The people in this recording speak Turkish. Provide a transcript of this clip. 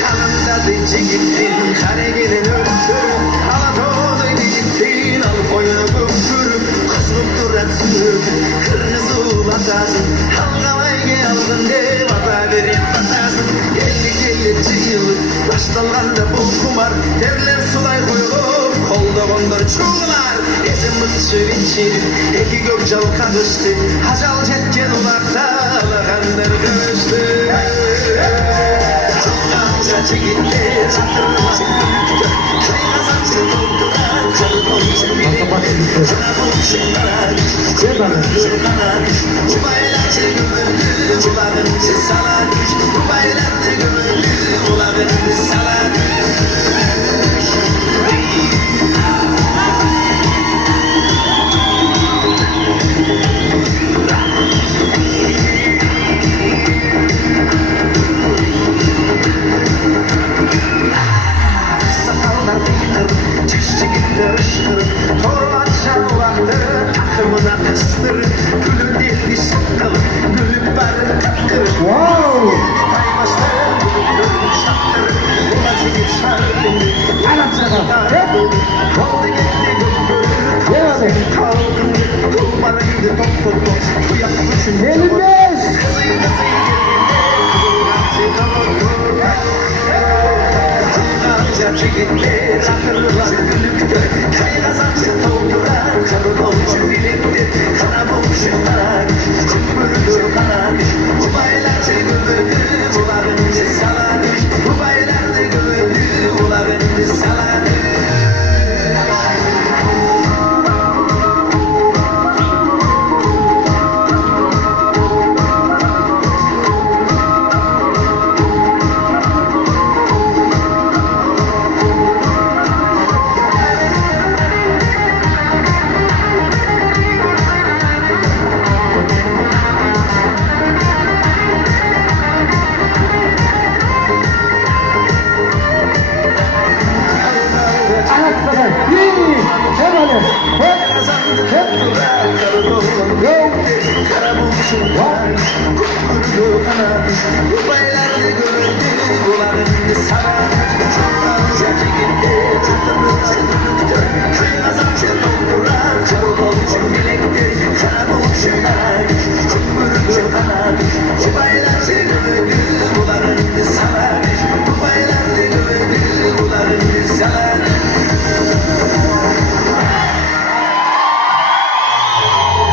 Canımda gittin, kare gelin öptün. Anadolu'da gittin, al boyunu büktürüp. Kızılıp durasın, kırmızı batasın. Halgalayge aldın de, bata verip batasın. 50 yıl, başlanlarda bu kumar. Derler sulay koyulup, kolda kondur çuğlar. Ezim mıtçı vinçir, eki gök çalka düştü. Hacal çetken ulakta, alakandır görüştü. Çekildi, çatırlar, kayna saçı doldular, çarpılmışım bilindir, çarpılmışımlar, çarpılmışımlar, bu baylarca gömüldü, bulağınca salamış, bu baylarca gömüldü, bulağınca salamış. Wow! Çekildi, çakırlar gülüktü. Kayna saçı doldurar, karı olmuş bilikti. Kana bulmuşlar, kümbürdür kanamış. Bu baylarca gömüldü, bulağınca salamış. Bu baylarda gömüldü, bulağınca salamış. Bu baylarda görüldü, bulanındı sana. Çoktanca çekildi, çatırlar gülüktü. Kayna saçı doldurar, çabuk olmuşum bilektir. Kara bulmuşum